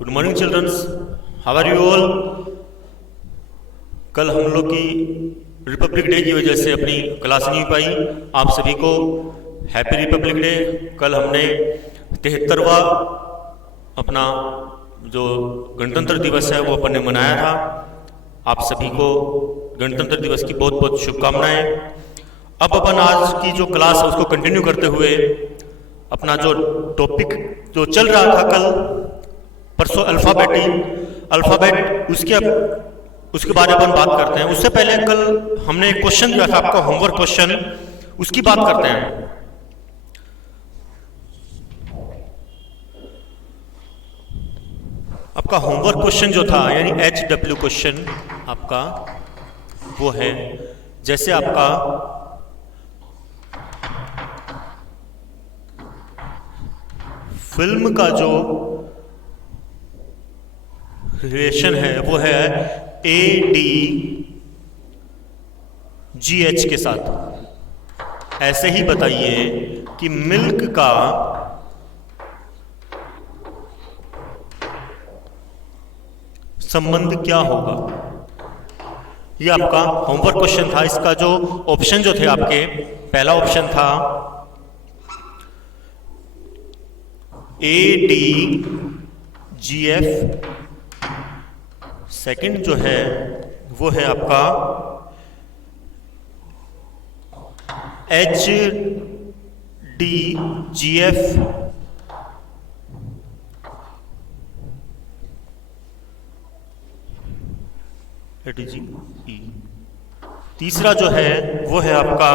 Good morning childrens, how are you all. कल हम लोग की रिपब्लिक डे की वजह से अपनी क्लास नहीं पाई। आप सभी को हैप्पी रिपब्लिक डे। कल हमने 73वां अपना जो गणतंत्र दिवस है वो अपन ने मनाया था। आप सभी को गणतंत्र दिवस की बहुत बहुत शुभकामनाएं। अब अपन आज की जो क्लास है उसको कंटिन्यू करते हुए अपना जो टॉपिक जो चल रहा था कल परसों अल्फाबेट उसके बारे में अपन बात करते हैं। उससे पहले कल हमने एक क्वेश्चन दिया था आपका होमवर्क क्वेश्चन, उसकी बात करते हैं। आपका होमवर्क क्वेश्चन जो था यानी HW क्वेश्चन आपका वो है, जैसे आपका फिल्म का जो रिलेशन है वो है ADGH के साथ। ऐसे ही बताइए कि मिल्क का संबंध क्या होगा। ये आपका होमवर्क क्वेश्चन था। इसका जो ऑप्शन जो थे आपके, पहला ऑप्शन था ADGF, सेकंड जो है वो है आपका HDGF, HDGE, तीसरा जो है वो है आपका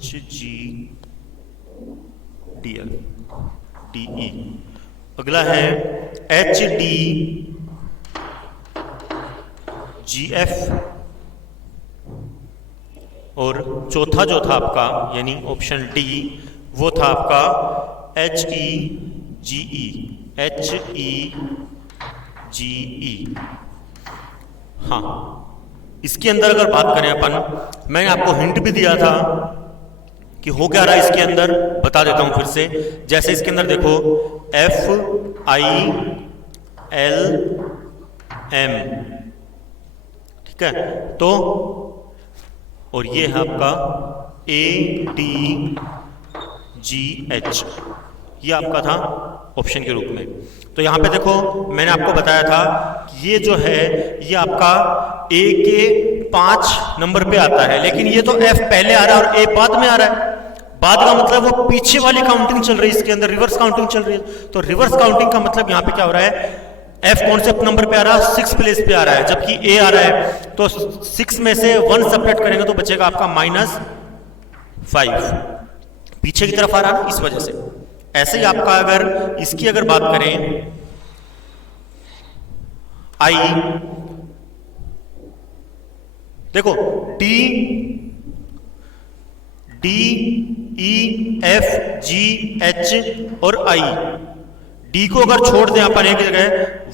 HGDE, अगला है HDGF, और चौथा जो था आपका यानी ऑप्शन डी वो था आपका HEGE। हाँ, इसके अंदर अगर बात करें अपन, मैंने आपको हिंट भी दिया था कि हो क्या रहा है इसके अंदर, बता देता हूं फिर से। जैसे इसके अंदर देखो FILM, ठीक है, तो और ये है आपका ADGH, ये आपका था ऑप्शन के रूप में। तो यहां पे देखो मैंने आपको बताया था कि ये जो है ये आपका A के 5 नंबर पे आता है, लेकिन ये तो F पहले आ रहा है और A बाद में आ रहा है। बाद का मतलब वो पीछे वाली काउंटिंग चल रही है, इसके अंदर रिवर्स काउंटिंग चल रही है। तो रिवर्स काउंटिंग का मतलब यहाँ पे क्या हो रहा है, F कौन से नंबर पे आ रहा है, 6 प्लेस पे आ रहा है, जबकि A आ रहा है। तो 6 में से 1 सेपरेट करेंगे तो बचेगा आपका -5, पीछे की तरफ आ रहा है इस वजह से। ऐसे ही आपका अगर इसकी अगर बात करें I, देखो DEFGH और I, D को अगर छोड़ दें अपन एक जगह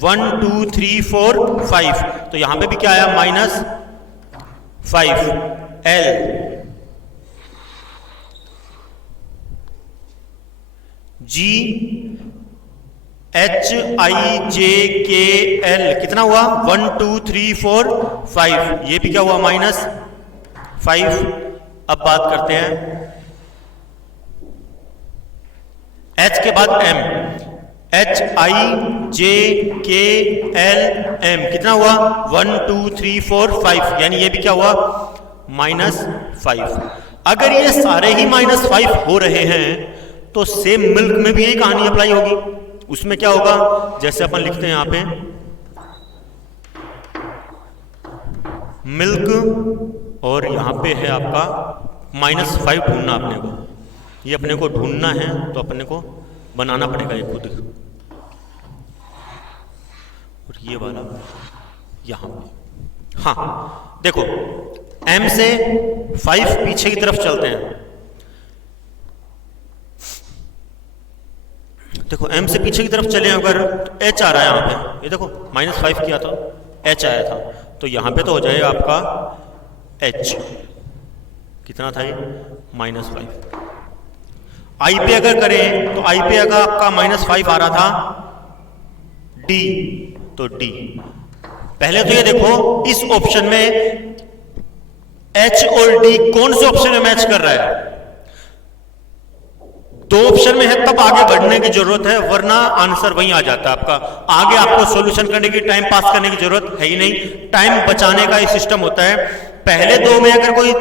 1 2 3 4 5, तो यहां पे भी क्या आया -5। L, GHIJKL कितना हुआ 1 2 3 4 5, ये भी क्या हुआ -5। अब बात करते हैं H के बाद M, HIJKLM कितना हुआ 1 2 3 4 5, यानी ये भी क्या हुआ -5। अगर ये सारे ही -5 हो रहे हैं तो सेम मिल्क में भी यही कहानी अप्लाई होगी। उसमें क्या होगा, जैसे अपन लिखते हैं यहां पे मिल्क, और यहां पे है आपका -5 ढूंढना अपने को। ये अपने को ढूंढना है तो अपने को बनाना पड़ेगा ये खुद। और ये वाला यहां पे, हाँ देखो M से 5 पीछे की तरफ चलते हैं। देखो M से पीछे की तरफ चले अगर तो H आ रहा है यहां पे, ये देखो -5 किया तो H आया था, तो यहां पे तो हो जाएगा आपका H। कितना था ये? -5। आई पे अगर करें तो आई पे अगर आपका -5 आ रहा था डी, तो डी। पहले तो ये देखो इस ऑप्शन में एच और डी कौन से ऑप्शन में मैच कर रहा है? दो ऑप्शन में है तब आगे बढ़ने की जरूरत है, वरना आंसर वहीं आ जाता है आपका। आगे आपको सॉल्यूशन करने की, टाइम पास करने की जरूरत है ही नहीं। टाइम बचाने का ये सिस्टम होता है। पहले दो में अगर कोई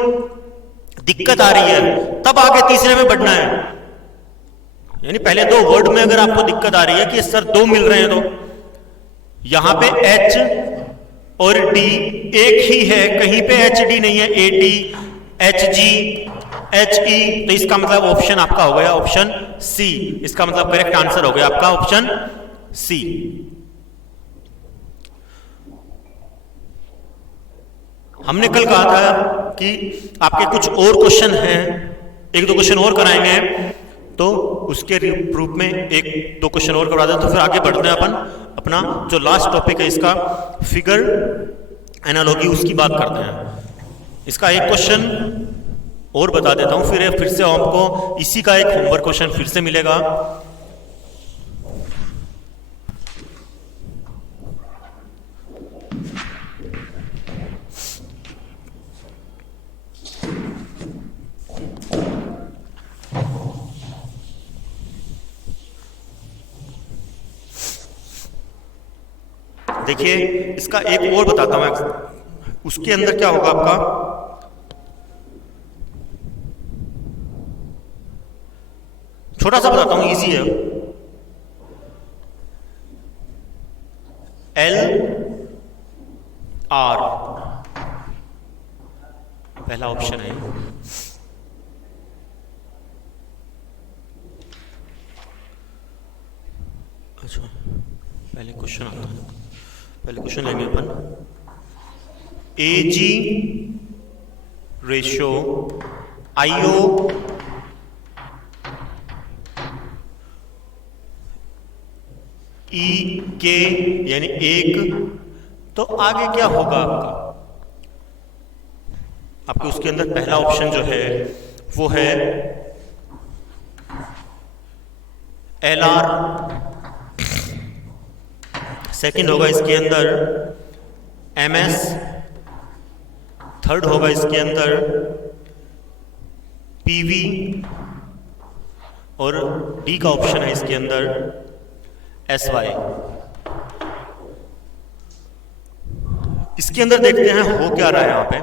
दिक्कत आ रही है तब आगे तीसरे में बढ़ना है। यानी पहले दो वर्ड में अगर आपको दिक्कत आ रही है कि सर दो मिल रहे हैं, तो यहां पे एच और डी एक ही है, कहीं पे एच डी नहीं है, A D, H G, H E, तो इसका मतलब ऑप्शन आपका हो गया ऑप्शन सी। इसका मतलब करेक्ट आंसर हो गया आपका ऑप्शन सी। हमने कल कहा था कि आपके कुछ और क्वेश्चन हैं, एक दो क्वेश्चन और कराएंगे, तो उसके रूप में एक दो क्वेश्चन और करवा दें, तो फिर आगे बढ़ते हैं अपन अपना जो लास्ट टॉपिक है इसका फिगर एनालॉजी, उसकी बात करते हैं। इसका एक क्वेश्चन और बता देता हूं, फिर से आपको इसी का एक होमवर्क क्वेश्चन फिर से मिलेगा। देखिए इसका एक और बताता हूं, उसके अंदर क्या होगा आपका, छोटा सा बताता हूं, इजी है। एल आर पहला ऑप्शन है। अच्छा पहले क्वेश्चन आता है, पहले क्वेश्चन लेंगे अपन। ए जी रेशो आईओ ई के यानी एक, तो आगे क्या होगा आपके उसके अंदर पहला ऑप्शन जो है वो है एल आर, सेकेंड होगा इसके अंदर एम एस, थर्ड होगा इसके अंदर पीवी, और डी का ऑप्शन है इसके अंदर एस वाई। इसके अंदर देखते हैं हो क्या रहा है यहां पे।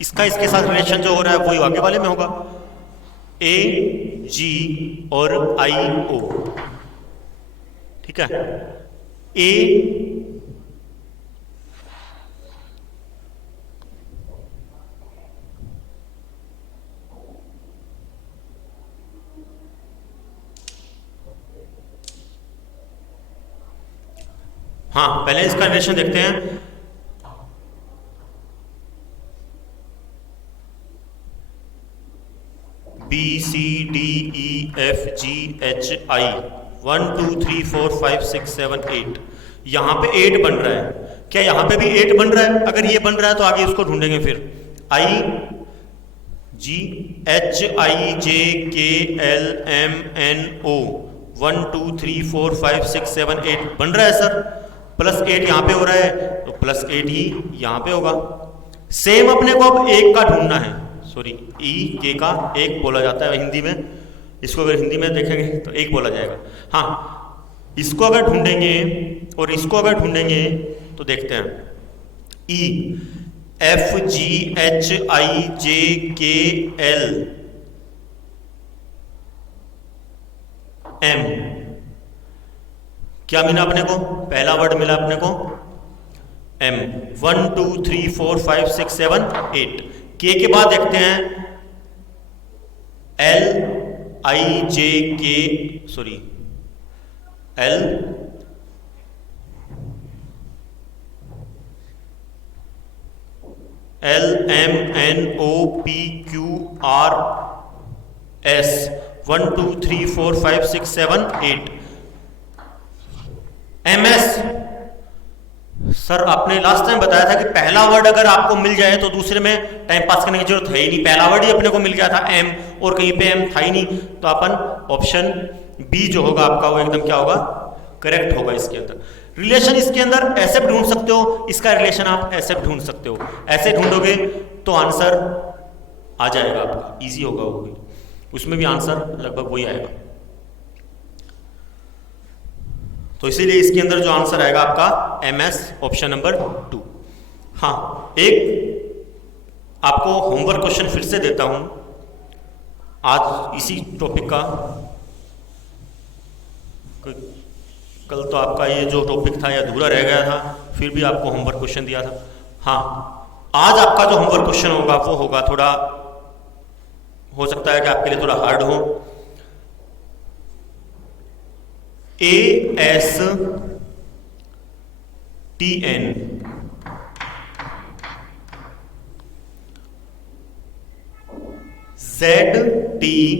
इसका इसके साथ रिलेशन जो हो रहा है वही आगे वाले में होगा, ए जी और आई ओ। ठीक है, ए हाँ पहले इसका रिलेशन देखते हैं। B C D E F G H I 1 2 3 4 5 6 7 8, यहां पे 8 बन रहा है। क्या यहां पे भी 8 बन रहा है? अगर ये बन रहा है तो आगे उसको ढूंढेंगे फिर। आई जी एच आई जे के एल एम एन ओ 1 2 3 4 5 6 7 8 बन रहा है सर। +8 यहां पे हो रहा है तो +8 ही यहां पे होगा। सेम अपने को अब एक का ढूंढना है, सॉरी ई के का एक बोला जाता है हिंदी में, इसको अगर हिंदी में देखेंगे तो एक बोला जाएगा। हाँ इसको अगर ढूंढेंगे और इसको अगर ढूंढेंगे तो देखते हैं ई एफ जी एच आई जे के एल एम, क्या मिला अपने को? पहला वर्ड मिला अपने को एम। 1 2 3 4 5 6 7 8। के बाद देखते हैं L I J K, sorry L L M N O P Q R S 1 2 3 4 5 6 7 8। M S sir आपने लास्ट टाइम बताया था कि पहला वर्ड अगर आपको मिल जाए तो दूसरे में टाइम पास करने की जरूरत है ही नहीं, पहला वर्ड ही अपने को मिल गया था एम, और कहीं पे एम था ही नहीं, तो अपन ऑप्शन बी जो होगा आपका वो एकदम क्या होगा, करेक्ट होगा इसके अंदर। रिलेशन इसके अंदर ऐसे भी ढूंढ सकते हो, इसका रिलेशन आप ऐसे भी ढूंढ सकते हो, ऐसे ढूंढोगे तो आंसर आ जाएगा आपका, इजी होगा वो भी, उसमें भी आंसर लगभग वही आएगा। तो इसीलिए इसके अंदर जो आंसर आएगा आपका एम एस, ऑप्शन नंबर 2। हाँ, एक आपको होमवर्क क्वेश्चन फिर से देता हूं आज इसी टॉपिक का। कल तो आपका ये जो टॉपिक था ये अधूरा रह गया था, फिर भी आपको होमवर्क क्वेश्चन दिया था। हाँ, आज आपका जो होमवर्क क्वेश्चन होगा वो होगा थोड़ा, हो सकता है कि आपके लिए थोड़ा हार्ड हो। ASTN ZTSO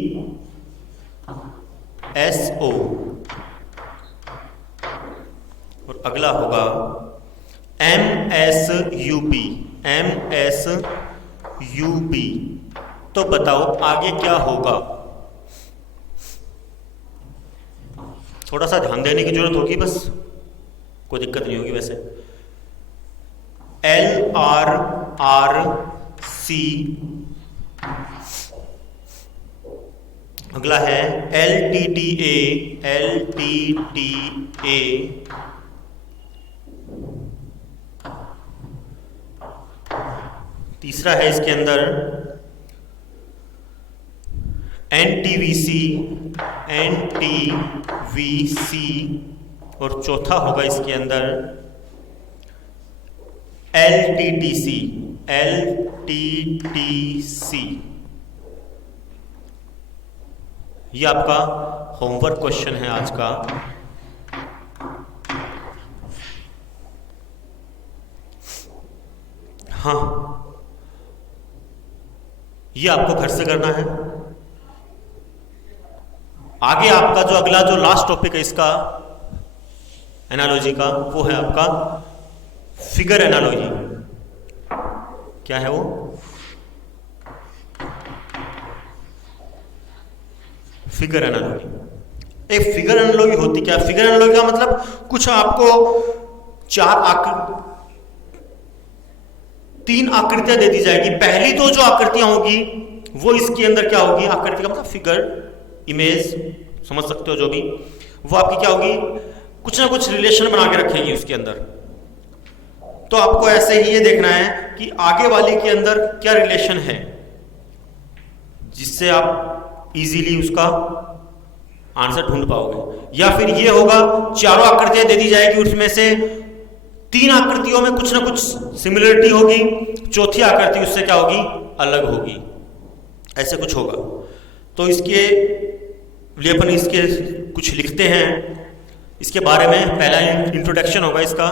और अगला होगा MSUB। तो बताओ आगे क्या होगा, थोड़ा सा ध्यान देने की जरूरत होगी, बस कोई दिक्कत नहीं होगी वैसे। LRRC, अगला है LTTA, तीसरा है इसके अंदर NTVC, और चौथा होगा इसके अंदर LTTC। ये आपका होमवर्क क्वेश्चन है आज का। हाँ, ये आपको घर से करना है। आगे आपका जो अगला जो लास्ट टॉपिक है इसका एनालॉजी का, वो है आपका फिगर एनालॉजी। क्या है वो? Figure analogy. एक फिगर एनालॉजी होती क्या? फिगर एनालॉजी का मतलब कुछ आपको तीन आकृतियां दे दी जाएगी। पहली तो जो आकृतियां होगी वो इसके अंदर क्या होगी, आकृति का मतलब फिगर, इमेज, समझ सकते हो जो भी, वो आपकी क्या होगी, कुछ ना कुछ रिलेशन बना के रखेगी उसके अंदर। तो आपको ऐसे ही ये देखना है कि आगे वाली के अंदर क्या रिलेशन है, जिससे आप इजीली उसका आंसर ढूंढ पाओगे। या फिर ये होगा, चारों आकृतियां दे दी जाएगी, उसमें से तीन आकृतियों में कुछ ना कुछ सिमिलरिटी होगी, चौथी आकृति उससे क्या होगी, अलग होगी, ऐसे कुछ होगा। तो इसके लिए अपन इसके कुछ लिखते हैं, इसके बारे में पहला इंट्रोडक्शन होगा इसका।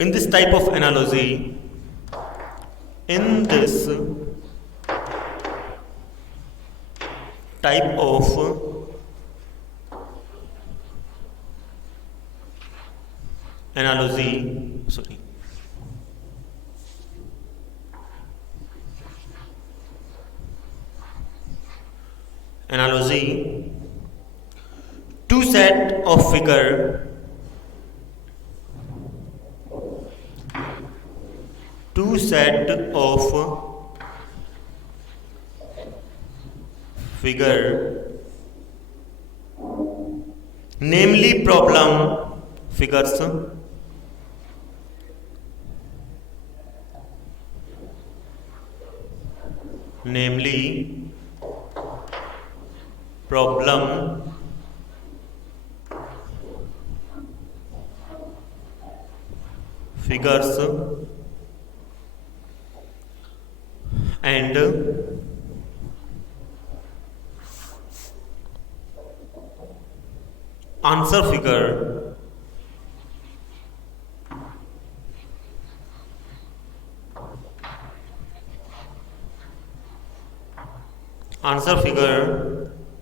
In this type of analogy, in this type of analogy, two set of figure namely problem figures, namely problem figures and answer figure,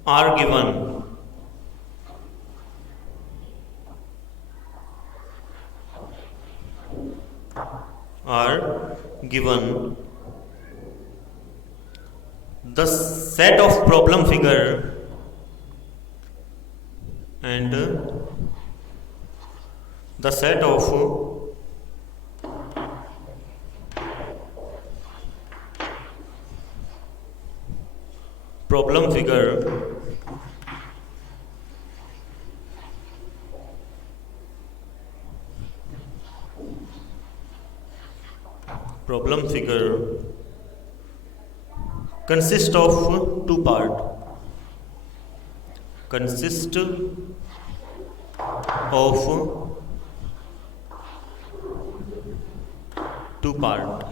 are given given the set of problem figure and the set of problem figure consist of two part, consist of two part।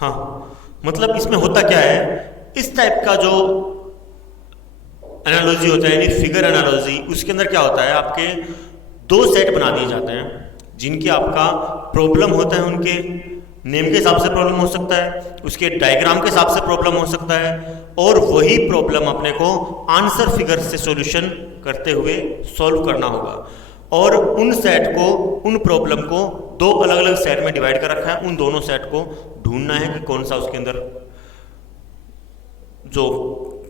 हाँ, मतलब इसमें होता क्या है, इस type का जो analogy होता है, यानी फिगर एनालॉजी, उसके अंदर क्या होता है, आपके दो सेट बना दिए जाते हैं जिनकी आपका प्रॉब्लम होता है, उनके नेम के हिसाब से प्रॉब्लम हो सकता है, उसके डायग्राम के हिसाब से प्रॉब्लम हो सकता है, और वही प्रॉब्लम अपने को आंसर फिगर से सॉल्यूशन करते हुए सॉल्व करना होगा। और उन सेट को, उन प्रॉब्लम को दो अलग अलग सेट में डिवाइड कर रखा है, उन दोनों सेट को ढूंढना है कि कौन सा उसके अंदर, जो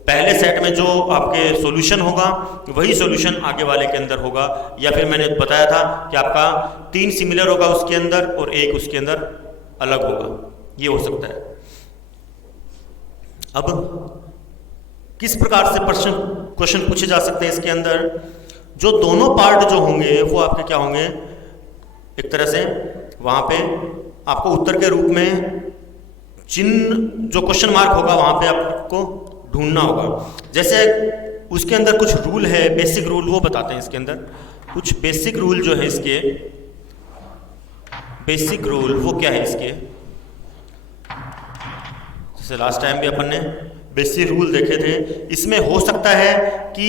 पहले सेट में जो आपके सॉल्यूशन होगा वही सॉल्यूशन आगे वाले के अंदर होगा, या फिर मैंने बताया था कि आपका 3 सिमिलर होगा उसके अंदर और एक उसके अंदर अलग होगा, ये हो सकता है। अब किस प्रकार से क्वेश्चन पूछे जा सकते हैं इसके अंदर, जो दोनों पार्ट जो होंगे वो आपके क्या होंगे, एक तरह से वहां पे आपको उत्तर के रूप में चिन्ह, जो क्वेश्चन मार्क होगा वहां पे आपको ढूंढना होगा। जैसे उसके अंदर कुछ रूल है, बेसिक रूल, वो बताते हैं इसके अंदर। कुछ बेसिक रूल जो है इसके, बेसिक रूल वो क्या है इसके, जैसे लास्ट टाइम भी अपन ने बेसिक रूल देखे थे। इसमें हो सकता है कि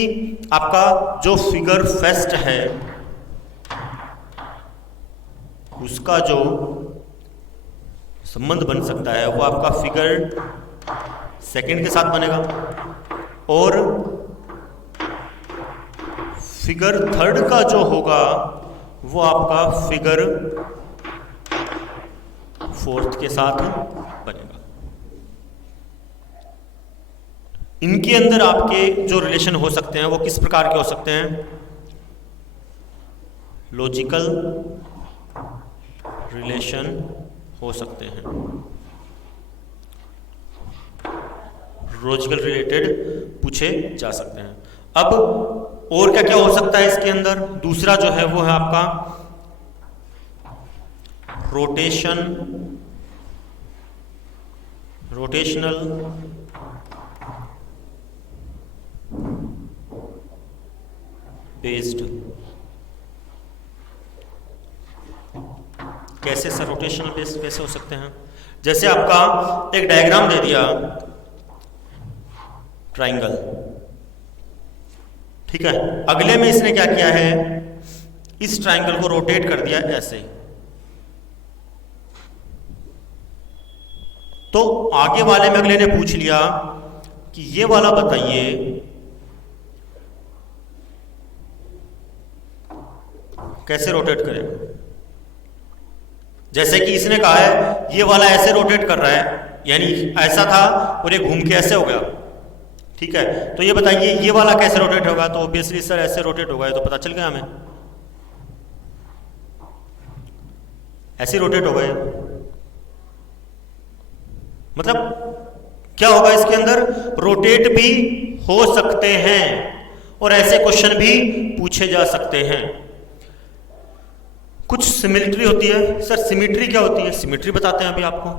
आपका जो फिगर फर्स्ट है उसका जो संबंध बन सकता है वो आपका फिगर सेकंड के साथ बनेगा, और फिगर थर्ड का जो होगा वो आपका फिगर फोर्थ के साथ बनेगा। इनके अंदर आपके जो रिलेशन हो सकते हैं वो किस प्रकार के हो सकते हैं, लॉजिकल रिलेशन हो सकते हैं, लॉजिकल रिलेटेड पूछे जा सकते हैं। अब और क्या क्या हो सकता है इसके अंदर, दूसरा जो है वो है आपका रोटेशनल बेस्ड। कैसे सर रोटेशनल बेस्ड कैसे हो सकते हैं, जैसे आपका एक डायग्राम दे दिया ट्राइंगल, ठीक है, अगले में इसने क्या किया है, इस ट्राइंगल को रोटेट कर दिया ऐसे, तो आगे वाले में अगले ने पूछ लिया कि ये वाला बताइए कैसे रोटेट करेगा। जैसे कि इसने कहा है ये वाला ऐसे रोटेट कर रहा है, यानी ऐसा था और ये घूम के ऐसे हो गया, ठीक है, तो ये बताइए ये वाला कैसे रोटेट होगा, तो ऑब्वियसली सर ऐसे रोटेट होगा, ये तो पता चल गया हमें, ऐसे रोटेट हो गए। मतलब क्या होगा इसके अंदर, रोटेट भी हो सकते हैं और ऐसे क्वेश्चन भी पूछे जा सकते हैं। कुछ सिमिट्री होती है, सर सिमिट्री क्या होती है, सिमिट्री बताते हैं अभी आपको।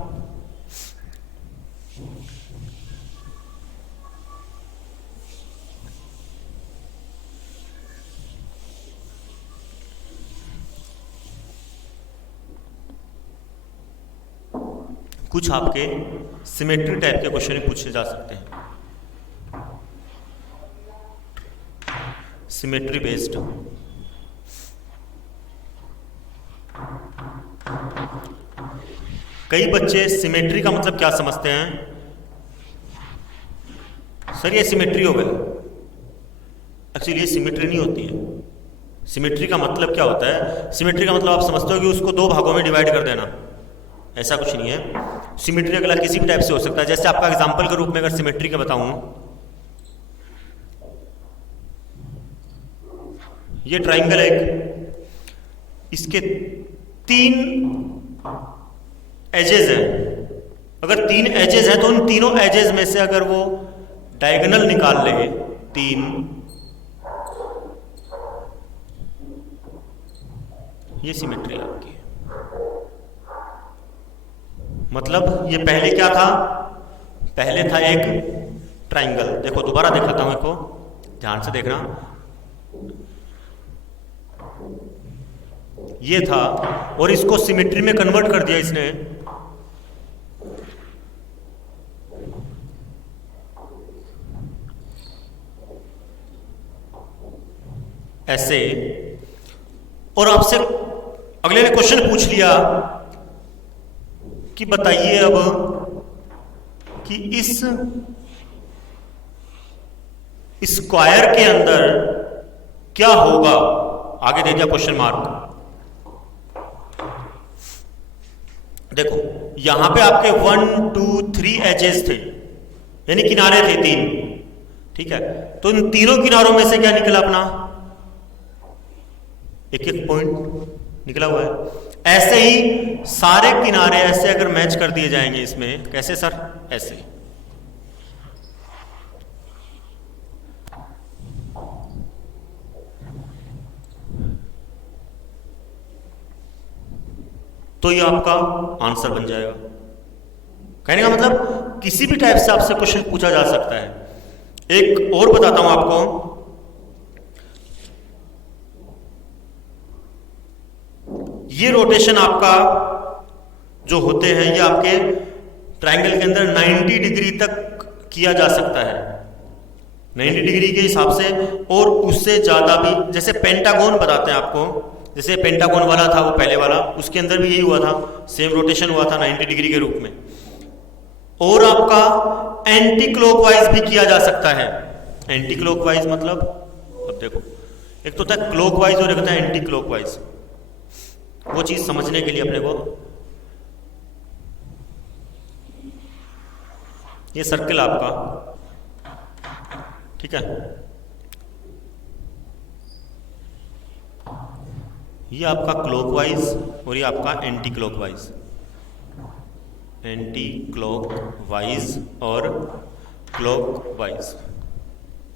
कुछ आपके सिमेट्री टाइप के क्वेश्चन पूछे जा सकते हैं, सिमेट्री बेस्ड। कई बच्चे सिमेट्री का मतलब क्या समझते हैं, सर ये सिमेट्री हो गया, एक्चुअली ये सिमेट्री नहीं होती है, सिमेट्री का मतलब क्या होता है? सिमेट्री का मतलब आप समझते हो कि उसको दो भागों में डिवाइड कर देना, ऐसा कुछ नहीं है। सिमेट्री अगला किसी भी टाइप से हो सकता है। जैसे आपका एग्जांपल के रूप में अगर सिमेट्री का बताऊं, ये ट्राइंगल है एक, इसके 3 एजेस हैं। अगर 3 एजेस हैं तो उन तीनों एजेस में से अगर वो डायगोनल निकाल ले 3, ये सिमेट्री आपकी है। मतलब ये पहले क्या था? पहले था एक ट्राइंगल। देखो दोबारा दिखाता हूं, इसको ध्यान से देखना। ये था और इसको सिमेट्री में कन्वर्ट कर दिया इसने। ऐसे, और आपसे अगले ने क्वेश्चन पूछ लिया कि बताइए अब कि इस स्क्वायर के अंदर क्या होगा। आगे दे दिया क्वेश्चन मार्क। देखो यहां पे आपके 1 2 3 एजेस थे, यानी किनारे थे 3, ठीक है। तो इन तीनों किनारों में से क्या निकला अपना? एक एक पॉइंट निकला हुआ है। ऐसे ही सारे किनारे ऐसे अगर मैच कर दिए जाएंगे इसमें, कैसे सर? ऐसे। तो ये आपका आंसर बन जाएगा। कहने का मतलब किसी भी टाइप से आपसे क्वेश्चन पूछा जा सकता है। एक और बताता हूं आपको, ये रोटेशन आपका जो होते हैं ये आपके ट्रायंगल के अंदर 90 डिग्री तक किया जा सकता है, 90 डिग्री के हिसाब से, और उससे ज्यादा भी। जैसे पेंटागोन बताते हैं आपको, जैसे पेंटागोन वाला था वो पहले वाला, उसके अंदर भी यही हुआ था, सेम रोटेशन हुआ था 90 डिग्री के रूप में। और आपका एंटी क्लॉकवाइज भी किया जा सकता है। एंटी क्लॉकवाइज मतलब, अब देखो एक तो होता है क्लॉकवाइज और एक होता है एंटी क्लॉकवाइज। वो चीज समझने के लिए अपने को, ये सर्कल आपका, ठीक है, ये आपका क्लॉकवाइज और ये आपका एंटी क्लॉकवाइज। एंटी क्लॉकवाइज और क्लॉकवाइज।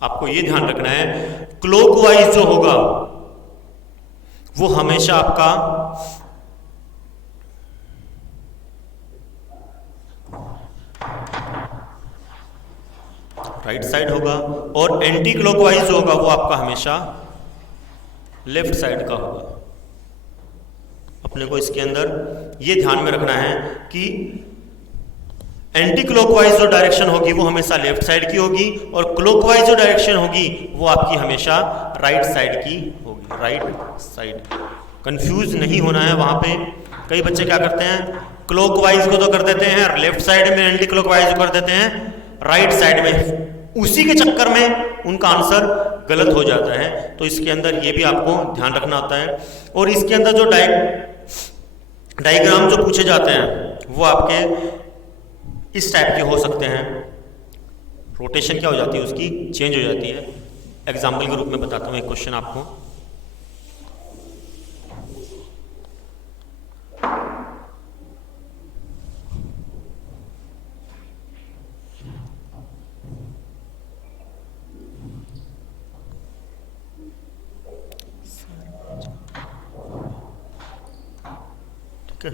आपको ये ध्यान रखना है, क्लॉकवाइज जो होगा वो हमेशा आपका राइट साइड होगा, और एंटी क्लॉकवाइज जो होगा वो आपका हमेशा लेफ्ट साइड का होगा। अपने को इसके अंदर ये ध्यान में रखना है कि एंटी क्लॉकवाइज जो डायरेक्शन होगी वो हमेशा लेफ्ट साइड की होगी, और क्लॉकवाइज जो डायरेक्शन होगी वो आपकी हमेशा राइट साइड की होगी। राइट साइड, कंफ्यूज नहीं होना है वहां पे। कई बच्चे क्या करते हैं, क्लॉकवाइज को तो कर देते हैं लेफ्ट साइड में, एंटी क्लॉकवाइज को कर देते हैं राइट साइड में। उसी के चक्कर में उनका आंसर गलत हो जाता है। तो इसके अंदर ये भी आपको ध्यान रखना होता है। और इसके अंदर जो डायग्राम जो पूछे जाते हैं वो आपके इस टाइप के हो सकते हैं। रोटेशन क्या हो जाती है उसकी, चेंज हो जाती है। एग्जाम्पल के रूप में बताता हूं एक क्वेश्चन आपको। ठीक है,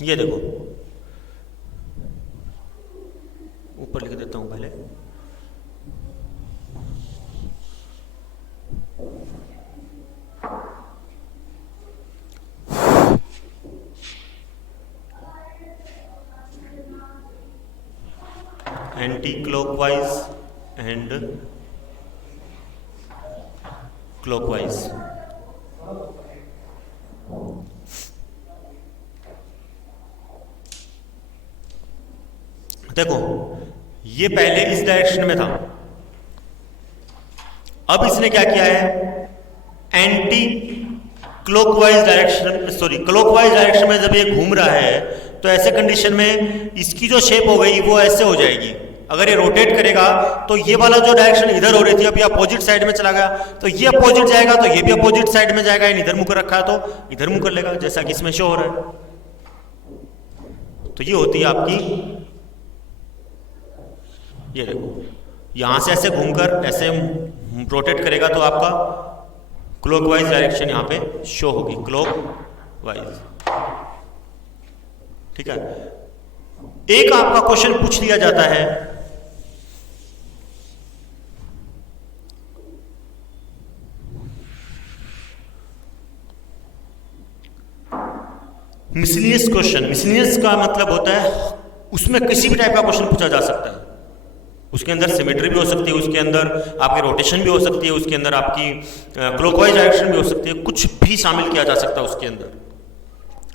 ये देखो ऊपर लिख देता हूं पहले। Anti clockwise and clockwise. देखो ये पहले इस डायरेक्शन में था, अब इसने क्या किया है, anti clockwise direction, sorry clockwise direction में जब ये घूम रहा है तो ऐसे कंडीशन में इसकी जो शेप हो गई वो ऐसे हो जाएगी। अगर ये रोटेट करेगा तो ये वाला जो डायरेक्शन इधर हो रही थी अब ये अपोजिट साइड में चला गया, तो ये अपोजिट जाएगा तो ये भी अपोजिट साइड में जाएगा। इधर मुंह कर रखा है तो इधर मुंह कर लेगा, जैसा कि इसमें शो हो रहा है। तो ये होती है आपकी, ये देखो यहां से ऐसे घूमकर ऐसे रोटेट करेगा तो आपका क्लॉकवाइज डायरेक्शन यहां पे शो होगी, क्लॉकवाइज। ठीक है, एक आपका क्वेश्चन पूछ लिया जाता है, मिसलिनियस क्वेश्चन। मिसलिनियस का मतलब होता है उसमें किसी भी टाइप का क्वेश्चन पूछा जा सकता है। उसके अंदर सिमेट्री भी हो सकती है, उसके अंदर आपकी रोटेशन भी हो सकती है, उसके अंदर आपकी क्लॉकवाइज डायरेक्शन भी हो सकती है, कुछ भी शामिल किया जा सकता है उसके अंदर।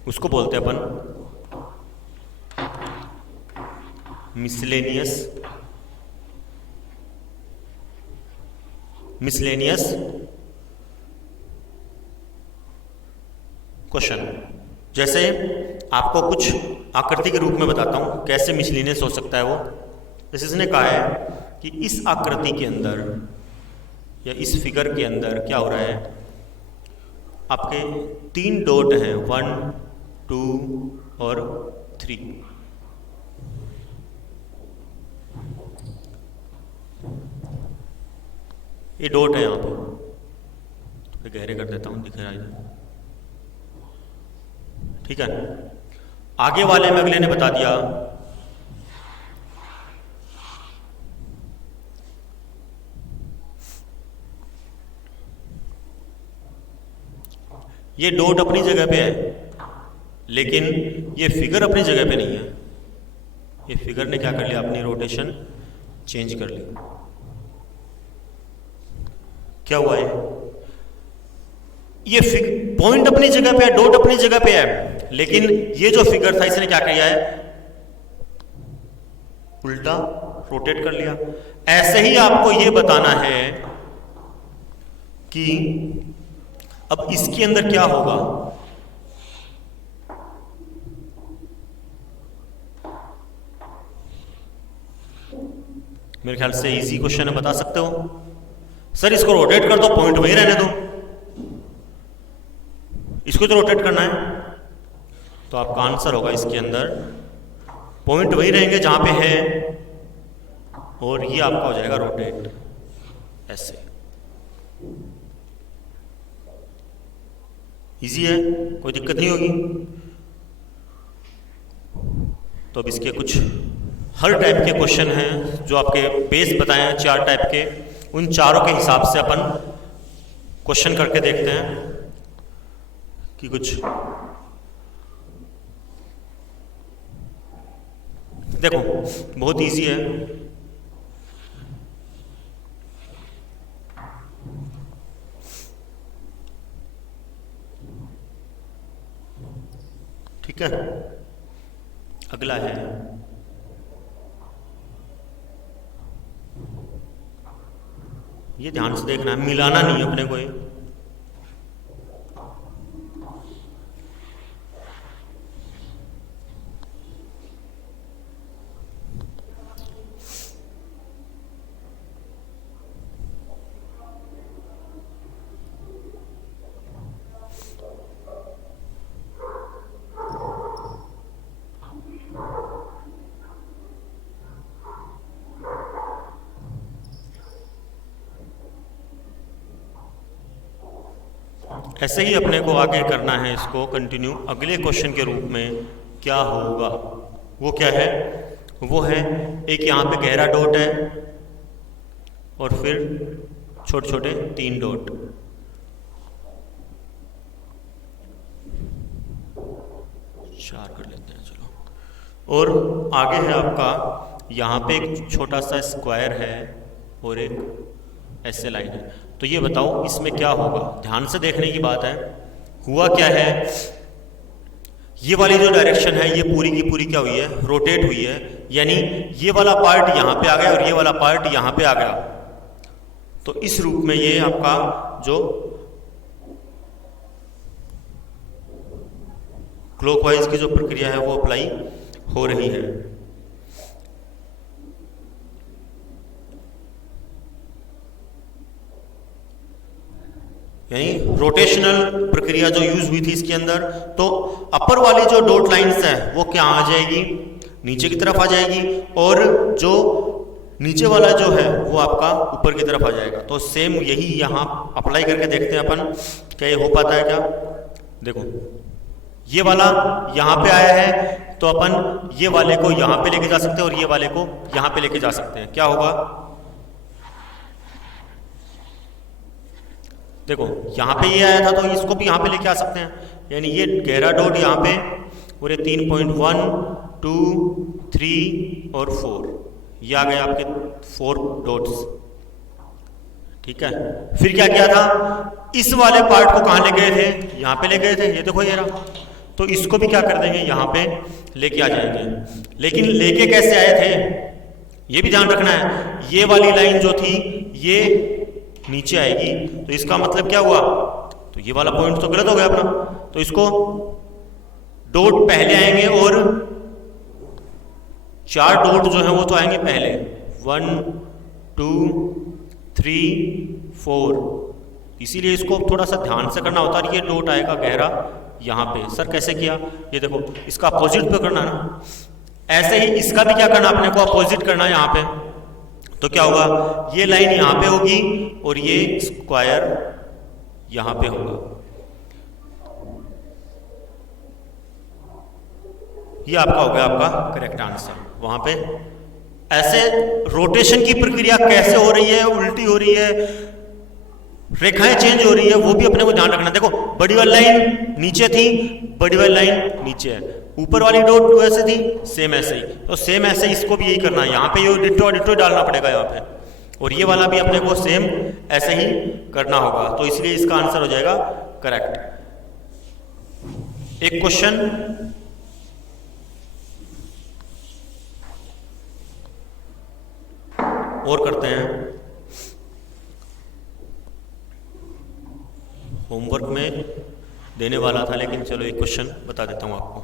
उसको बोलते हैं अपन मिसलेनियस क्वेश्चन। जैसे आपको कुछ आकृति के रूप में बताता हूं कैसे मिसलेनियस हो सकता है वो। जैसे इसने कहा है कि इस आकृति के अंदर या इस फिगर के अंदर क्या हो रहा है, आपके 3 डॉट हैं, 1 2 और 3। ये डॉट है यहां पे, तो गहरे कर देता हूं, दिख रहा है। ठीक है, आगे वाले में अगले ने बता दिया ये डॉट अपनी जगह पे है, लेकिन ये फिगर अपनी जगह पे नहीं है। ये फिगर ने क्या कर लिया, अपनी रोटेशन चेंज कर ली। क्या हुआ है, ये पॉइंट अपनी जगह पे है, डॉट अपनी जगह पे है, लेकिन ये जो फिगर था इसने क्या किया है, उल्टा रोटेट कर लिया। ऐसे ही आपको ये बताना है कि अब इसके अंदर क्या होगा। मेरे ख्याल से इजी क्वेश्चन है, बता सकते हो। सर इसको रोटेट कर दो, पॉइंट वही रहने दो। इसको तो रोटेट करना है, तो आपका आंसर होगा इसके अंदर पॉइंट वही रहेंगे जहां पे है, और ये आपका हो जाएगा रोटेट ऐसे। इजी है, कोई दिक्कत नहीं होगी। तो अब इसके कुछ हर टाइप के क्वेश्चन हैं जो आपके बेस बताए हैं 4 टाइप के, उन चारों के हिसाब से अपन क्वेश्चन करके देखते हैं कि कुछ। देखो बहुत इजी है। ठीक है, अगला है ये, ध्यान से देखना है, मिलाना नहीं है अपने को ये। ऐसे ही अपने को आगे करना है इसको कंटिन्यू। अगले क्वेश्चन के रूप में क्या होगा, वो क्या है, वो है एक यहाँ पे गहरा डॉट है और फिर छोटे छोटे 3 डॉट। चार कर लेते हैं चलो। और आगे है आपका यहाँ पे एक छोटा सा स्क्वायर है और एक ऐसे लाइन है। तो ये बताओ इसमें क्या होगा, ध्यान से देखने की बात है। हुआ क्या है, ये वाली जो डायरेक्शन है ये पूरी की पूरी क्या हुई है, रोटेट हुई है, यानी ये वाला पार्ट यहाँ पे आ गया और ये वाला पार्ट यहाँ पे आ गया। तो इस रूप में ये आपका जो क्लॉकवाइज की जो प्रक्रिया है वो अप्लाई हो रही है। यानी रोटेशनल प्रक्रिया जो यूज हुई थी इसके अंदर, तो अपर वाली जो डॉट लाइंस है वो क्या आ जाएगी, नीचे की तरफ आ जाएगी, और जो नीचे वाला जो है वो आपका ऊपर की तरफ आ जाएगा। तो सेम यही यहाँ अप्लाई करके देखते हैं अपन, क्या ये हो पाता है क्या। देखो ये वाला यहाँ पे आया है तो अपन ये वाले को यहाँ पे लेके जा सकते हैं और ये वाले को यहाँ पे लेके जा सकते हैं। क्या होगा, देखो यहाँ पे ये आया था तो इसको भी यहाँ पे लेके आ सकते हैं, यानी ये गहरा डॉट यहाँ पे और ये 3.1 2 3 और 4 ये आ गए आपके 4 डॉट्स। ठीक है, फिर क्या किया था, इस वाले पार्ट को कहाँ ले गए थे, यहाँ पे ले गए थे, ये देखो ये रहा। तो इसको भी क्या कर देंगे, यहाँ पे लेके आ जाएंगे। लेकिन लेके कैसे आए थे ये भी ध्यान रखना है। ये वाली लाइन जो थी ये नीचे आएगी, तो इसका मतलब क्या हुआ, तो ये वाला पॉइंट तो गलत हो गया अपना। तो इसको डॉट पहले आएंगे और 4 डॉट जो है वो तो आएंगे पहले, 1 2 3 4। इसीलिए इसको थोड़ा सा ध्यान से करना होता है। ये डॉट आएगा गहरा यहाँ पे। सर कैसे किया, ये देखो इसका अपोजिट पे करना ना, ऐसे ही इसका भी क्या करना, अपने को अपोजिट करना है यहाँ पे। तो क्या होगा, ये लाइन यहाँ पे होगी और ये स्क्वायर यहाँ पे होगा। ये आपका हो गया आपका करेक्ट आंसर। वहां पे ऐसे रोटेशन की प्रक्रिया कैसे हो रही है, उल्टी हो रही है, रेखाएं चेंज हो रही है, वो भी अपने को ध्यान रखना। देखो बड़ी वाली लाइन नीचे थी, बड़ी वाली लाइन नीचे है, ऊपर वाली डॉट वैसे थी, सेम ऐसे ही। तो सेम ऐसे इसको भी यही करना है, यहाँ पे ये डिटो डिटो डालना पड़ेगा यहाँ पे, और ये वाला भी अपने को सेम ऐसे ही करना होगा। तो इसलिए इसका आंसर हो जाएगा करेक्ट। एक क्वेश्चन और करते हैं, होमवर्क में देने वाला था लेकिन चलो एक क्वेश्चन बता देता हूं आपको।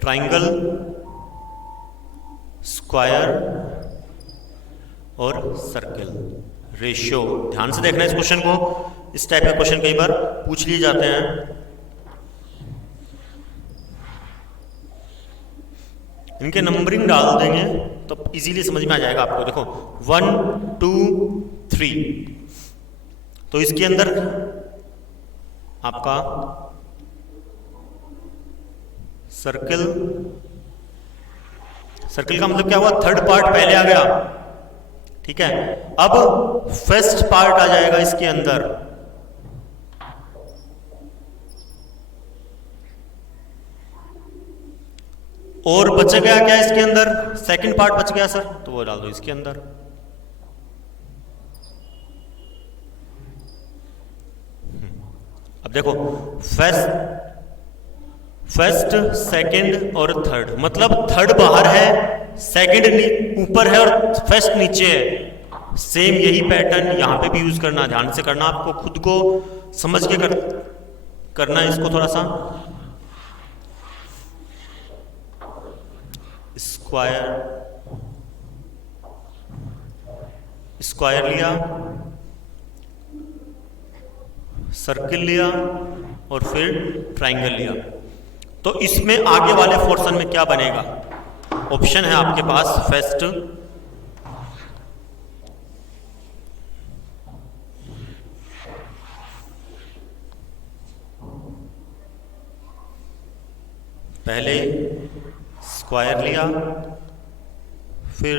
ट्राइंगल, स्क्वायर और सर्कल रेशियो, ध्यान से देखना इस क्वेश्चन को। इस टाइप के क्वेश्चन कई बार पूछ लिए जाते हैं। इनके नंबरिंग डाल देंगे तो इजीली समझ में आ जाएगा आपको। देखो 1 2 3, तो इसके अंदर आपका सर्कल, सर्कल का मतलब क्या हुआ, थर्ड पार्ट पहले आ गया, ठीक है। अब फर्स्ट पार्ट आ जाएगा इसके अंदर, और बच गया क्या इसके अंदर, सेकंड पार्ट बच गया सर, तो वो डाल दो इसके अंदर। अब देखो फर्स्ट सेकंड और थर्ड, मतलब थर्ड बाहर है, सेकंड ऊपर है और फर्स्ट नीचे है। सेम यही पैटर्न यहां पे भी यूज करना, ध्यान से करना, आपको खुद को समझ के करना है इसको थोड़ा सा। स्क्वायर, स्क्वायर लिया, सर्किल लिया और फिर ट्राइंगल लिया। तो इसमें आगे वाले पोर्शन में क्या बनेगा, ऑप्शन है आपके पास, फर्स्ट, पहले स्क्वायर लिया, फिर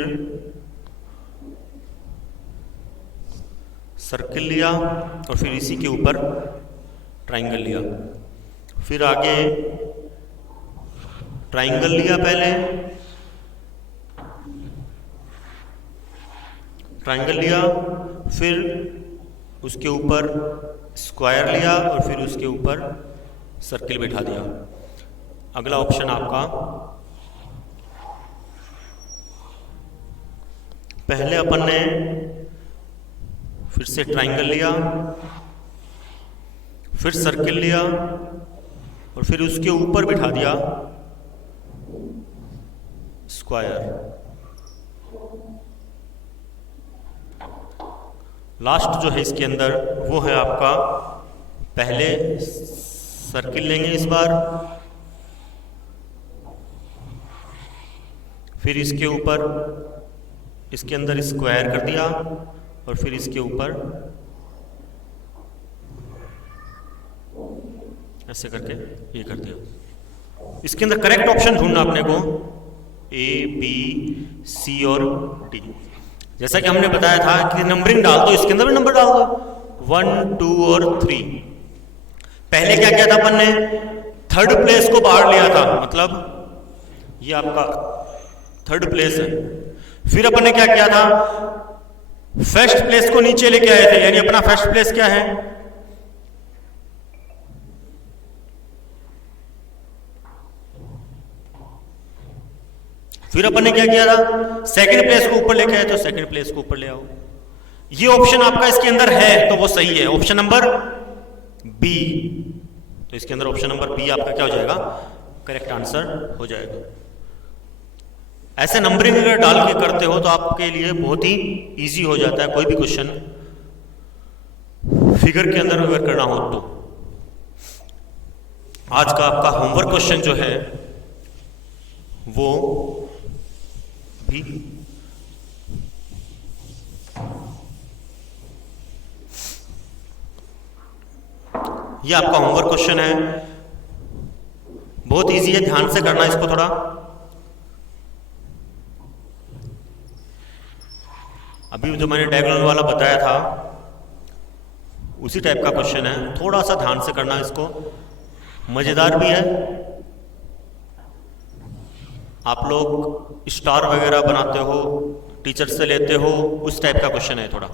सर्किल लिया और फिर इसी के ऊपर ट्राइंगल लिया। फिर आगे ट्राइंगल लिया, पहले ट्राइंगल लिया, फिर उसके ऊपर स्क्वायर लिया और फिर उसके ऊपर सर्किल बिठा दिया। अगला ऑप्शन आपका, पहले अपन ने फिर से ट्राइंगल लिया, फिर सर्किल लिया और फिर उसके ऊपर बिठा दिया स्क्वायर। लास्ट जो है इसके अंदर वो है आपका, पहले सर्किल लेंगे इस बार, फिर इसके ऊपर इसके अंदर स्क्वायर कर दिया और फिर इसके ऊपर ऐसे करके ये कर दिया। इसके अंदर करेक्ट ऑप्शन ढूंढना अपने को, ए, बी, सी और डी। जैसा कि हमने बताया था कि नंबरिंग डाल दो, इसके अंदर भी नंबर डाल दो 1, 2 और 3। पहले क्या किया था अपन ने, थर्ड प्लेस को बाहर लिया था, मतलब ये आपका थर्ड प्लेस है। फिर अपन ने क्या किया था, फर्स्ट प्लेस को नीचे लेके आए थे, यानी अपना फर्स्ट प्लेस क्या है, फिर अपन ने क्या किया था, सेकंड प्लेस को ऊपर लेके आए तो सेकंड प्लेस को ऊपर ले आओ। ये ऑप्शन आपका इसके अंदर है तो वो सही है, ऑप्शन नंबर बी। तो इसके अंदर ऑप्शन नंबर बी आपका क्या हो जाएगा, करेक्ट आंसर हो जाएगा। ऐसे नंबरिंग अगर डाल के करते हो तो आपके लिए बहुत ही इजी हो जाता है कोई भी क्वेश्चन फिगर के अंदर अगर करना हो तो। आज का आपका होमवर्क क्वेश्चन जो है वो भी ये आपका होमवर्क क्वेश्चन है, बहुत इजी है, ध्यान से करना इसको थोड़ा। अभी जो मैंने डायगोनल वाला बताया था उसी टाइप का क्वेश्चन है, थोड़ा सा ध्यान से करना इसको, मजेदार भी है। आप लोग स्टार वगैरह बनाते हो, टीचर से लेते हो, उस टाइप का क्वेश्चन है थोड़ा।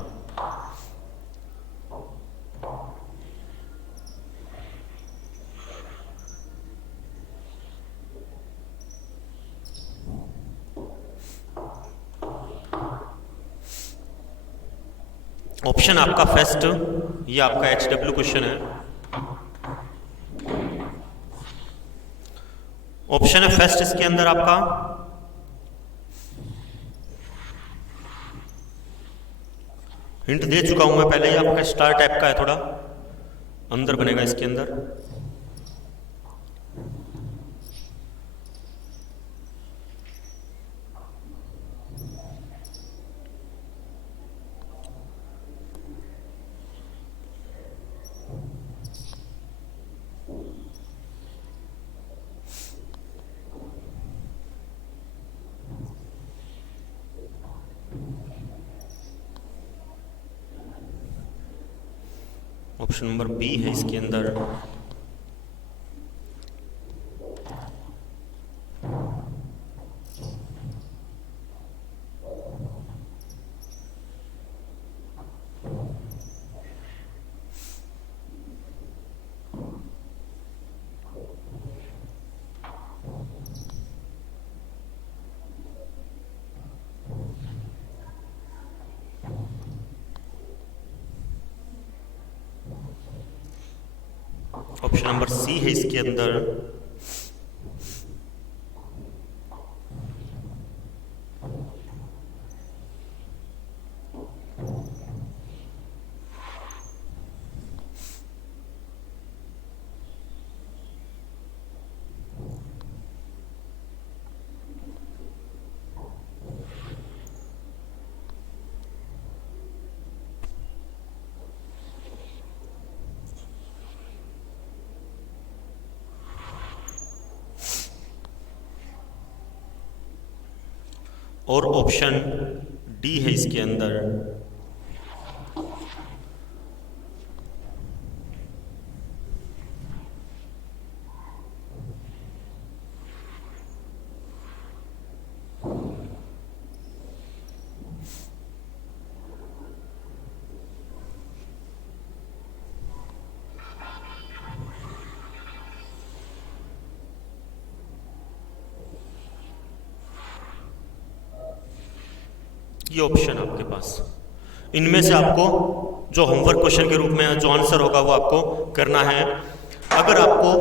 ऑप्शन आपका फर्स्ट, ये आपका HW क्वेश्चन है। ऑप्शन है फर्स्ट, इसके अंदर आपका हिंट दे चुका हूं मैं पहले ही, आपका स्टार टाइप का है, थोड़ा अंदर बनेगा इसके अंदर। ऑप्शन नंबर बी है इसके अंदर। ऑप्शन नंबर सी है इसके अंदर। और ऑप्शन डी है इसके अंदर। ये ऑप्शन आपके पास, इनमें से आपको जो होमवर्क क्वेश्चन के रूप में जो आंसर होगा वो आपको करना है। अगर आपको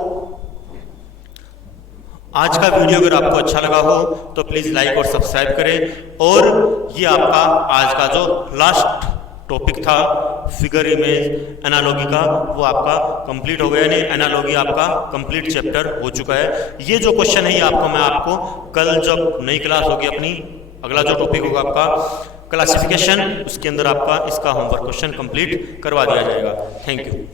आज का वीडियो अगर आपको अच्छा लगा हो तो प्लीज लाइक और सब्सक्राइब करें। और ये आपका आज का जो लास्ट टॉपिक था फिगर इमेज एनालॉगी का, वो आपका कंप्लीट हो गया, यानी एनालॉगी आपका कंप्लीट चैप्टर हो चुका है। ये जो क्वेश्चन है ये आपको मैं आपको कल जब नई क्लास होगी अपनी, अगला जो टॉपिक होगा आपका क्लासिफिकेशन, उसके अंदर आपका इसका होमवर्क क्वेश्चन कंप्लीट करवा दिया जाएगा। Thank you.